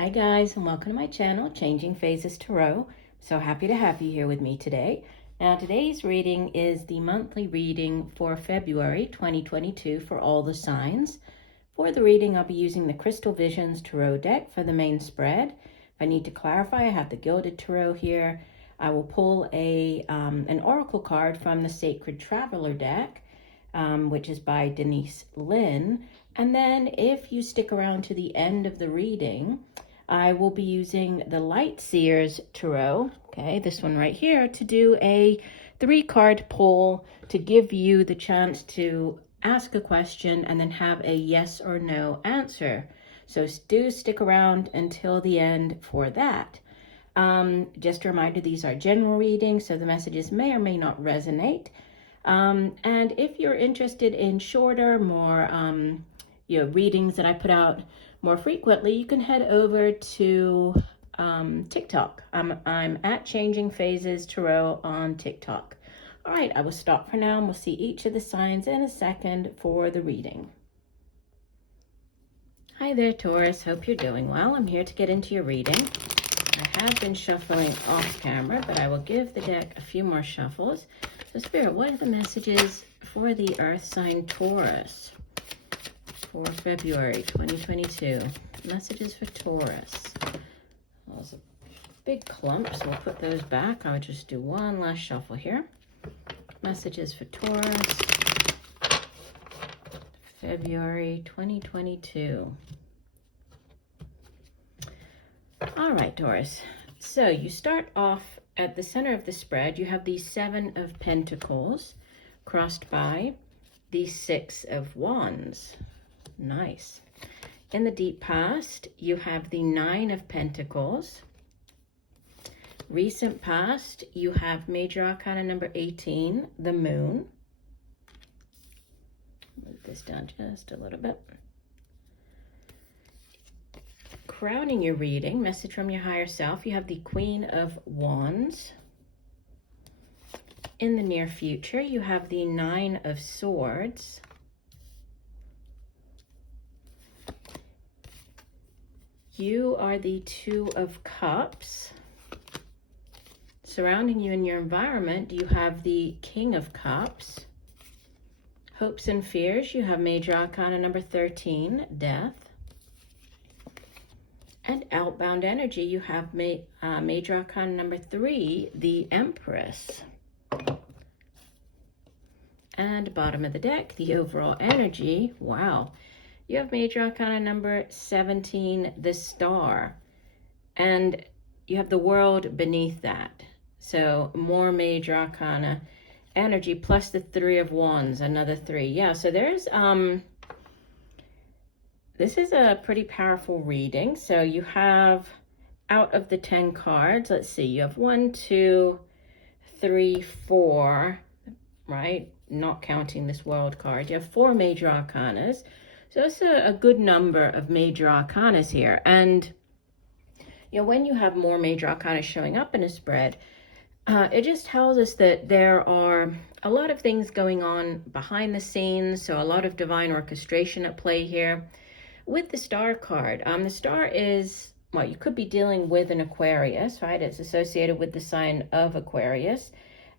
Hi guys, and welcome to my channel, Changing Phases Tarot. So happy to have you here with me today. Now today's reading is the monthly reading for February 2022 for all the signs. For the reading, I'll be using the Crystal Visions Tarot deck for the main spread. If I need to clarify, I have the Gilded Tarot here. I will pull an oracle card from the Sacred Traveler deck, which is by Denise, Linn. And then if you stick around to the end of the reading, I will be using the Light Seers Tarot, okay, this one right here, to do a 3-card pull to give you the chance to ask a question and then have a yes or no answer. So do stick around until the end for that. Just a reminder, these are general readings, so the messages may or may not resonate. And if you're interested in shorter, more readings that I put out more frequently, you can head over to TikTok. I'm at Changing Phases Tarot on TikTok. All right, I will stop for now and we'll see each of the signs in a second for the reading. Hi there, Taurus. Hope you're doing well. I'm here to get into your reading. I have been shuffling off camera, but I will give the deck a few more shuffles. So Spirit, what are the messages for the Earth sign Taurus for February 2022? Messages for Taurus. Those a big clump, so we'll put those back. I would just do one last shuffle here. Messages for Taurus, February 2022. All right, Taurus. So you start off at the center of the spread. You have the 7 of Pentacles crossed by the 6 of Wands. Nice. In the deep past, you have the 9 of Pentacles. Recent past, you have Major Arcana number 18, the Moon. Move this down just a little bit. Crowning your reading, message from your higher self, you have the Queen of Wands. In the near future, you have the 9 of Swords. You are the 2 of Cups. Surrounding you in your environment, you have the King of Cups. Hopes and fears, you have Major Arcana number 13, Death. And outbound energy, you have Major Arcana number 3, the Empress. And bottom of the deck, the overall energy, wow. You have Major Arcana number 17, the Star. And you have the World beneath that. So more Major Arcana energy plus the 3 of Wands, another 3. Yeah, so there's this is a pretty powerful reading. So you have, out of the 10 cards, let's see, you have 1, 2, 3, 4, right? Not counting this World card. You have 4 Major Arcanas. So it's a good number of Major Arcanas here. And, you know, when you have more Major Arcanas showing up in a spread, it just tells us that there are a lot of things going on behind the scenes. So a lot of divine orchestration at play here. With the Star card, the Star is, well, you could be dealing with an Aquarius, right? It's associated with the sign of Aquarius.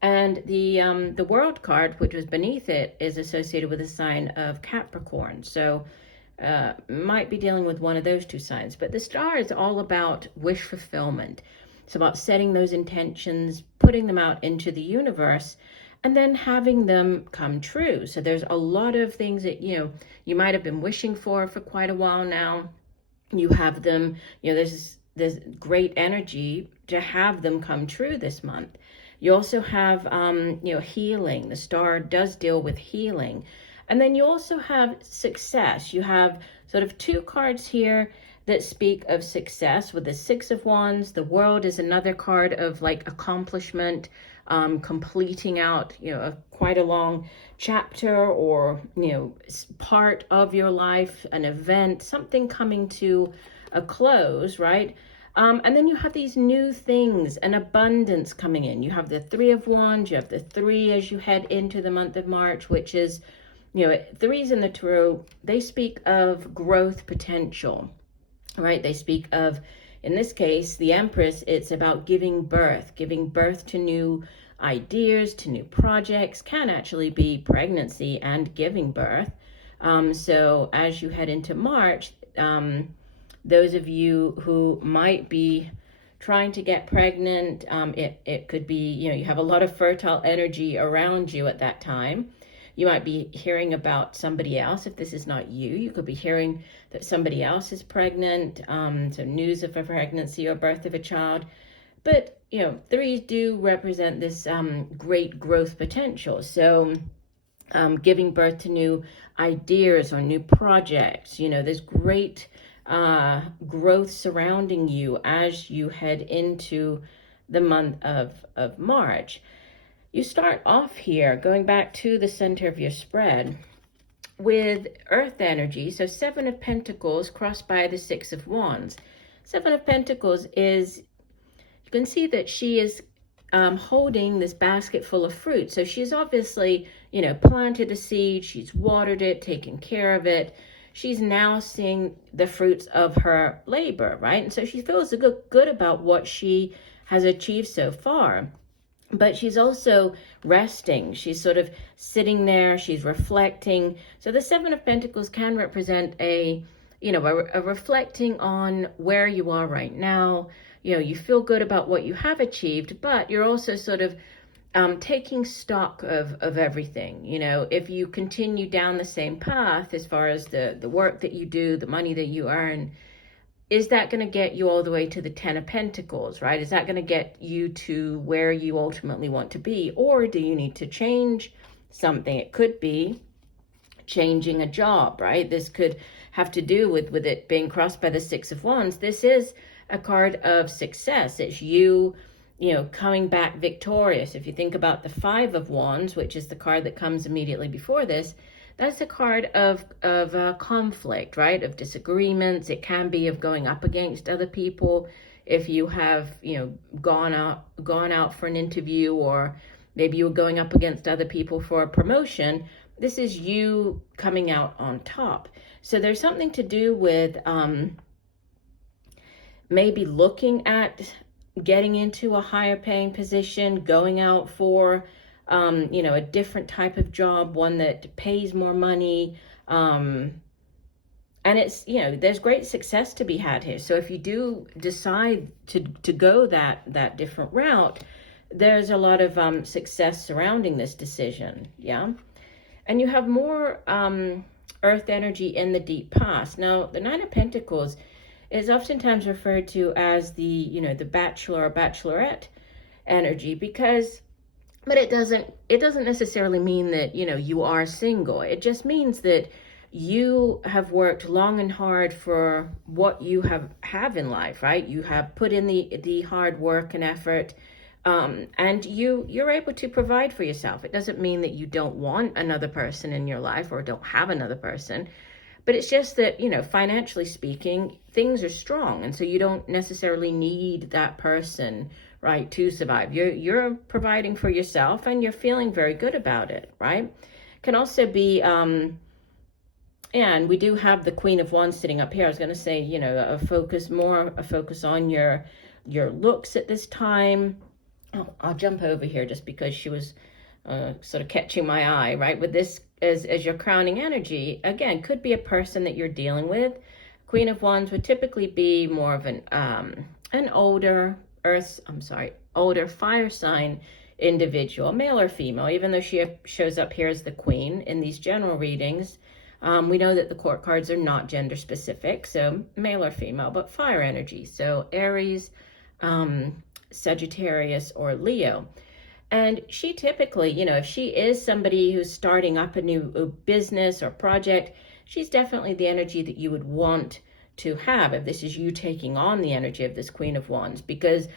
And the World card, which was beneath it, is associated with the sign of Capricorn. So might be dealing with one of those 2 signs. But the Star is all about wish fulfillment. It's about setting those intentions, putting them out into the universe, and then having them come true. So there's a lot of things that, you might have been wishing for quite a while now. You have them, there's great energy to have them come true this month. You also have, healing. The Star does deal with healing. And then you also have success. You have sort of 2 cards here that speak of success with the 6 of Wands. The World is another card of like accomplishment, completing out, quite a long chapter or, part of your life, an event, something coming to a close, right? And then you have these new things, an abundance coming in. You have the 3 of Wands, you have the 3 as you head into the month of March, which is, 3s in the tarot, they speak of growth potential. right? They speak of, in this case, the Empress, it's about giving birth to new ideas, to new projects, can actually be pregnancy and giving birth. So as you head into March, those of you who might be trying to get pregnant, it could be, you have a lot of fertile energy around you at that time. You might be hearing about somebody else. If this is not you, you could be hearing that somebody else is pregnant, so news of a pregnancy or birth of a child. But, threes do represent this great growth potential. So giving birth to new ideas or new projects, there's great growth surrounding you as you head into the month of March. You start off here, going back to the center of your spread, with Earth energy. So 7 of Pentacles crossed by the 6 of Wands. 7 of Pentacles is, you can see that she is holding this basket full of fruit. So she's obviously, planted a seed, she's watered it, taken care of it. She's now seeing the fruits of her labor, right? And so she feels good about what she has achieved so far. But she's also resting. She's sort of sitting there. She's reflecting. So the 7 of Pentacles can represent a reflecting on where you are right now. You feel good about what you have achieved, but you're also sort of taking stock of everything. If you continue down the same path as far as the work that you do, the money that you earn, is that going to get you all the way to the 10 of Pentacles, right? Is that going to get you to where you ultimately want to be? Or do you need to change something? It could be changing a job, right? This could have to do with it being crossed by the 6 of Wands. This is a card of success. It's you coming back victorious. If you think about the 5 of Wands, which is the card that comes immediately before this, that's a card of conflict, right? Of disagreements. It can be of going up against other people. If you have, gone out for an interview, or maybe you were going up against other people for a promotion, this is you coming out on top. So there's something to do with maybe looking at getting into a higher paying position, going out for a different type of job, one that pays more money. And it's, there's great success to be had here. So if you do decide to go that different route, there's a lot of success surrounding this decision. Yeah. And you have more Earth energy in the deep past. Now, the 9 of Pentacles is oftentimes referred to as the bachelor or bachelorette energy, but it doesn't necessarily mean that, you are single. It just means that you have worked long and hard for what you have in life, right? You have put in the hard work and effort, and you're able to provide for yourself. It doesn't mean that you don't want another person in your life or don't have another person, but it's just that, financially speaking, things are strong, and so you don't necessarily need that person, right, to survive. You're providing for yourself, and you're feeling very good about it, right? Can also be, and we do have the Queen of Wands sitting up here. I was going to say, a focus on your looks at this time. I'll jump over here just because she was sort of catching my eye, right? With this as your crowning energy, again, could be a person that you're dealing with. Queen of Wands would typically be more of an older fire sign individual, male or female, even though she shows up here as the Queen in these general readings. We know that the court cards are not gender specific, so male or female, but fire energy. So Aries, Sagittarius, or Leo. And she typically, if she is somebody who's starting up a new business or project, she's definitely the energy that you would want to have if this is you taking on the energy of this Queen of Wands, because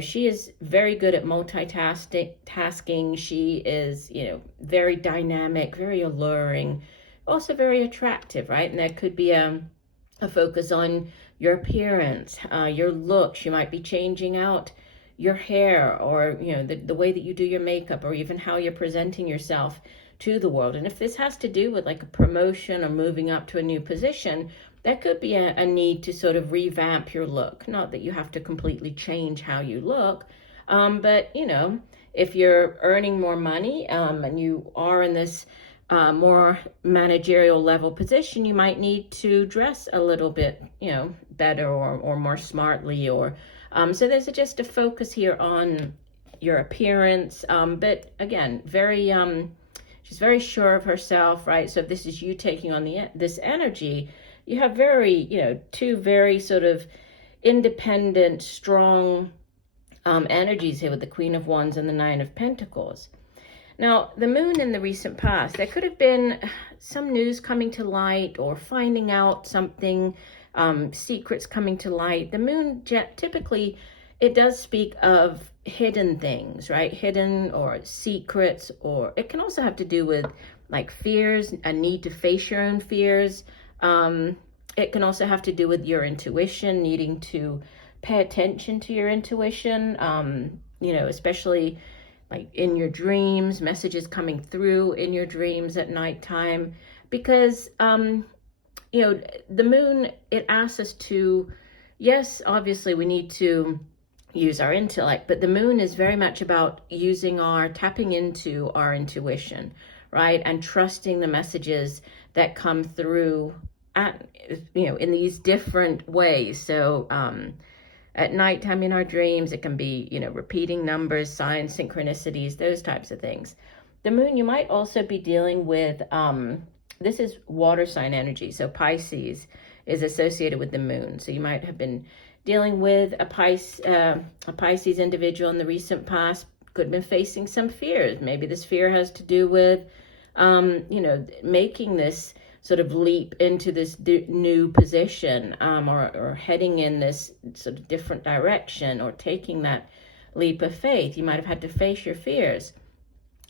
she is very good at multitasking. She is, very dynamic, very alluring, also very attractive, right? And that could be a focus on your appearance, your looks. You might be changing out your hair, or the way that you do your makeup, or even how you're presenting yourself to the world. And if this has to do with like a promotion or moving up to a new position, there could be a need to sort of revamp your look. Not that you have to completely change how you look, but, you know, if you're earning more money and you are in this more managerial level position, you might need to dress a little bit, you know, better or more smartly, or so there's just a focus here on your appearance, but again, very she's very sure of herself, right? So if this is you taking on this energy, you have very, you know, two very sort of independent, strong energies here with the Queen of Wands and the Nine of Pentacles. Now, the moon in the recent past, there could have been some news coming to light or finding out something, secrets coming to light. The moon typically, it does speak of hidden things, right? Hidden or secrets, or it can also have to do with like fears, a need to face your own fears. It can also have to do with your intuition, needing to pay attention to your intuition, you know, especially like in your dreams, messages coming through in your dreams at nighttime, because, you know, the moon, it asks us to, yes, obviously we need to use our intellect, but the moon is very much about tapping into our intuition, right? And trusting the messages that come through you know, in these different ways. So, at nighttime in our dreams, it can be, you know, repeating numbers, signs, synchronicities, those types of things. The moon, you might also be dealing with, this is water sign energy. So Pisces is associated with the moon. So you might have been dealing with a Pisces individual in the recent past, could have been facing some fears. Maybe this fear has to do with, you know, making this sort of leap into this new position, or heading in this sort of different direction, or taking that leap of faith. You might have had to face your fears.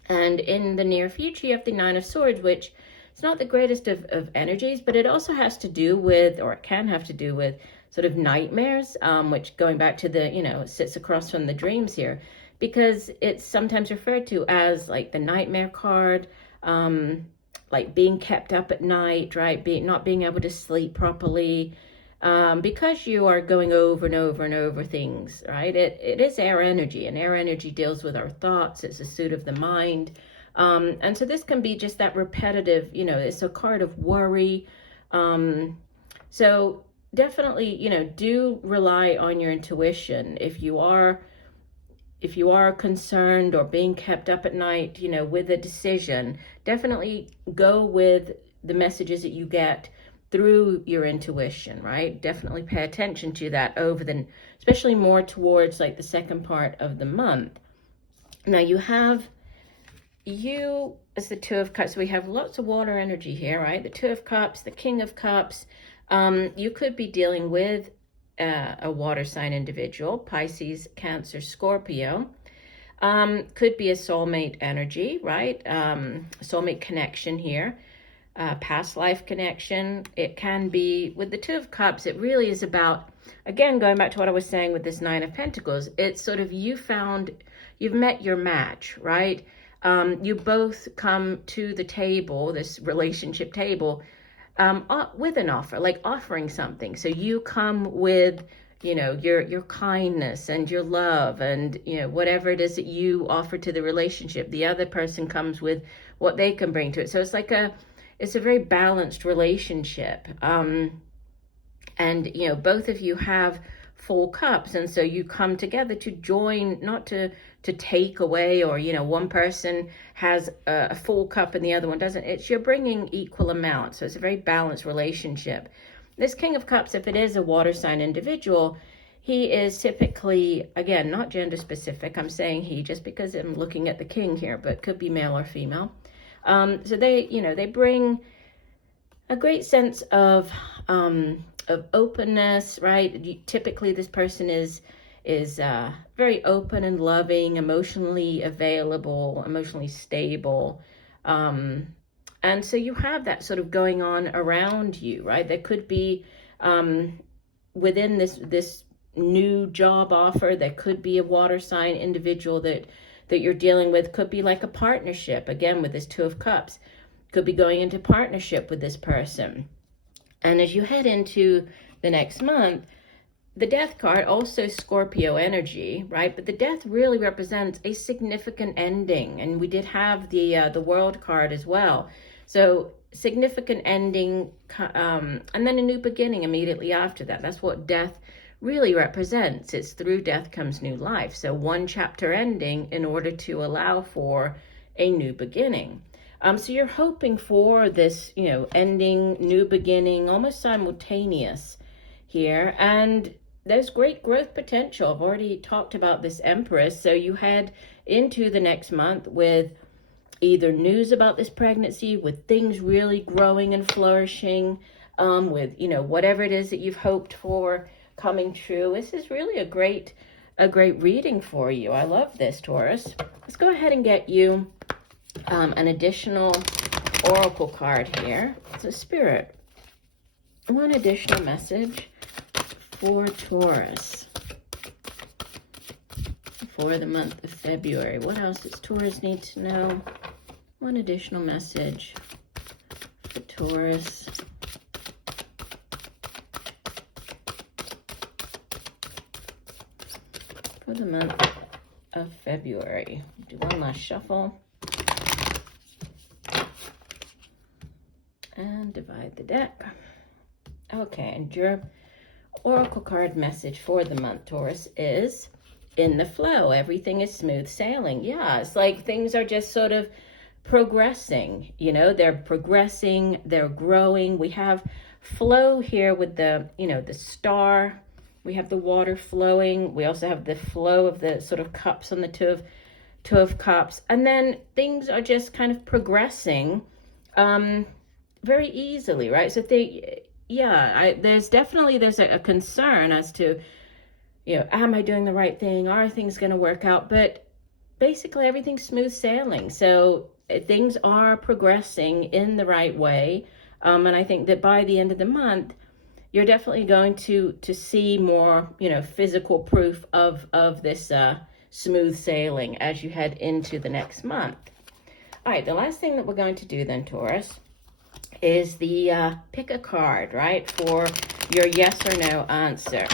And in the near future, you have the Nine of Swords, which is not the greatest of energies, but it also has to do with, or it can have to do with, sort of nightmares, which, going back to the, you know, it sits across from the dreams here, because it's sometimes referred to as like the nightmare card, like being kept up at night, right? Not being able to sleep properly, because you are going over and over and over things, right? It is air energy, and air energy deals with our thoughts. It's a suit of the mind. And so this can be just that repetitive, you know, it's a card of worry. So definitely, you know, do rely on your intuition. If you are concerned or being kept up at night, you know, with a decision, definitely go with the messages that you get through your intuition, right? Definitely pay attention to that especially more towards like the second part of the month. Now you have as the Two of Cups. We have lots of water energy here, right? The Two of Cups, the King of Cups. You could be dealing with a water sign individual, Pisces, Cancer, Scorpio. Could be a soulmate energy, right? Soulmate connection here, past life connection. It can be, with the Two of Cups, it really is about, again, going back to what I was saying with this Nine of Pentacles, it's sort of you've met your match, right? You both come to the table, this relationship table, with an offer, like offering something. So you come with, you know, your kindness and your love, and, you know, whatever it is that you offer to the relationship, the other person comes with what they can bring to it. So it's like it's a very balanced relationship. And, you know, both of you have full cups, and so you come together to join, not to take away, or, you know, one person has a full cup and the other one doesn't. You're bringing equal amounts, so it's a very balanced relationship. This King of Cups, if it is a water sign individual, he is typically, again, not gender specific. I'm saying he just because I'm looking at the king here, but could be male or female. So they, you know, they bring a great sense of openness, right? Typically this person is very open and loving, emotionally available, emotionally stable. And so you have that sort of going on around you, right? There could be, within this new job offer, there could be a water sign individual that you're dealing with. Could be like a partnership, again, with this Two of Cups. Could be going into partnership with this person. And as you head into the next month, the death card, also Scorpio energy, right? But the death really represents a significant ending. And we did have the world card as well. So significant ending, and then a new beginning immediately after that. That's what death really represents. It's through death comes new life. So one chapter ending in order to allow for a new beginning. So you're hoping for this, ending, new beginning, almost simultaneous here. And there's great growth potential. I've already talked about this Empress. So you head into the next month with either news about this pregnancy, with things really growing and flourishing, with, whatever it is that you've hoped for coming true. This is really a great reading for you. I love this, Taurus. Let's go ahead and get you an additional oracle card here. So Spirit, one additional message for Taurus for the month of February. What else does Taurus need to know? One additional message for Taurus. For the month of February. Do one last shuffle. And divide the deck. Okay, and your oracle card message for the month, Taurus, is in the flow. Everything is smooth sailing. Yeah, it's like things are just sort of progressing. They're progressing, they're growing. We have flow here with the, the star. We have the water flowing. We also have the flow of the sort of cups on the two of cups. And then things are just kind of progressing very easily, right? So there's a concern as to, am I doing the right thing? Are things going to work out? But basically everything's smooth sailing. So things are progressing in the right way. And I think that by the end of the month, you're definitely going to see more, physical proof of this smooth sailing as you head into the next month. All right, the last thing that we're going to do then, Taurus, is the pick a card, right, for your yes or no answer.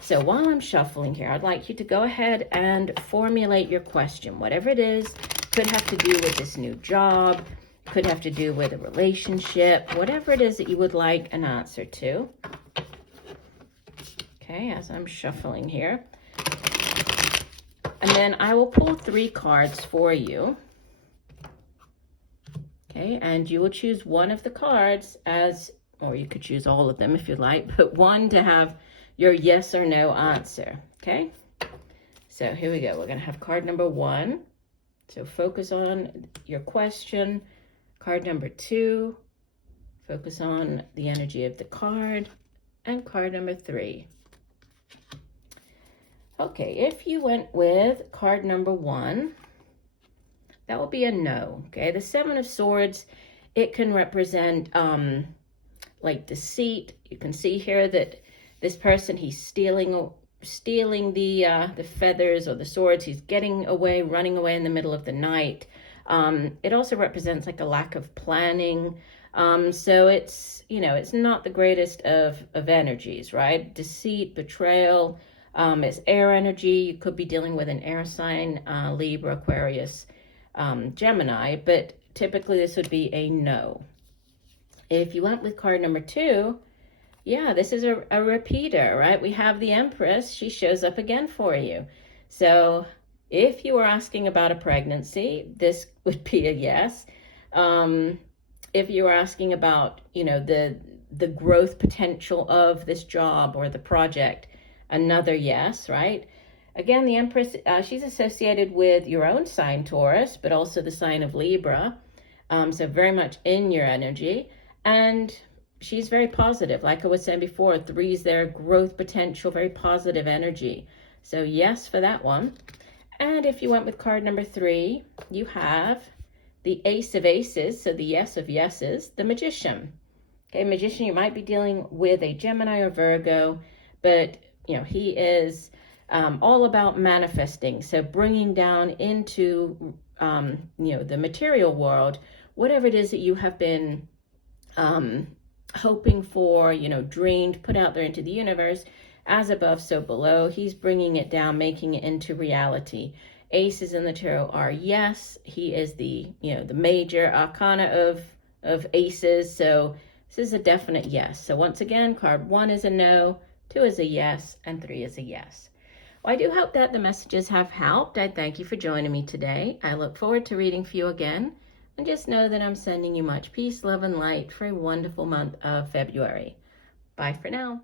So while I'm shuffling here, I'd like you to go ahead and formulate your question. Whatever it is, could have to do with this new job, could have to do with a relationship, whatever it is that you would like an answer to. Okay, as I'm shuffling here. And then I will pull 3 cards for you. Okay, and you will choose one of the cards or you could choose all of them if you'd like, but one to have your yes or no answer. Okay, so here we go. We're going to have card number 1. So focus on your question. Card number 2, focus on the energy of the card. And card number 3. Okay, if you went with card number 1, that will be a no. Okay, the 7 of Swords, it can represent like deceit. You can see here that this person, he's stealing the feathers or the swords. He's getting away, running away in the middle of the night. It also represents like a lack of planning. So it's, it's not the greatest of energies, right? Deceit, betrayal, it's air energy. You could be dealing with an air sign, Libra, Aquarius, Gemini, but typically this would be a no. If you went with card number 2, yeah, this is a repeater, right? We have the Empress. She shows up again for you. So if you were asking about a pregnancy, this would be a yes. If you were asking about, the growth potential of this job or the project, another yes, right? Again, the Empress, she's associated with your own sign, Taurus, but also the sign of Libra. So very much in your energy. And she's very positive. Like I was saying before, 3's there, growth potential, very positive energy. So yes for that one. And if you went with card number 3, you have the Ace of Aces, so the yes of yeses, the Magician. Okay, Magician, you might be dealing with a Gemini or Virgo, but, he is all about manifesting. So bringing down into, the material world, whatever it is that you have been hoping for, you know, dreamed, put out there into the universe, as above, so below. He's bringing it down, making it into reality. Aces in the tarot are yes. He is the, you know, the major arcana of aces. So this is a definite yes. So once again, card 1 is a no, 2 is a yes, and 3 is a yes. Well, I do hope that the messages have helped. I thank you for joining me today. I look forward to reading for you again. And just know that I'm sending you much peace, love, and light for a wonderful month of February. Bye for now.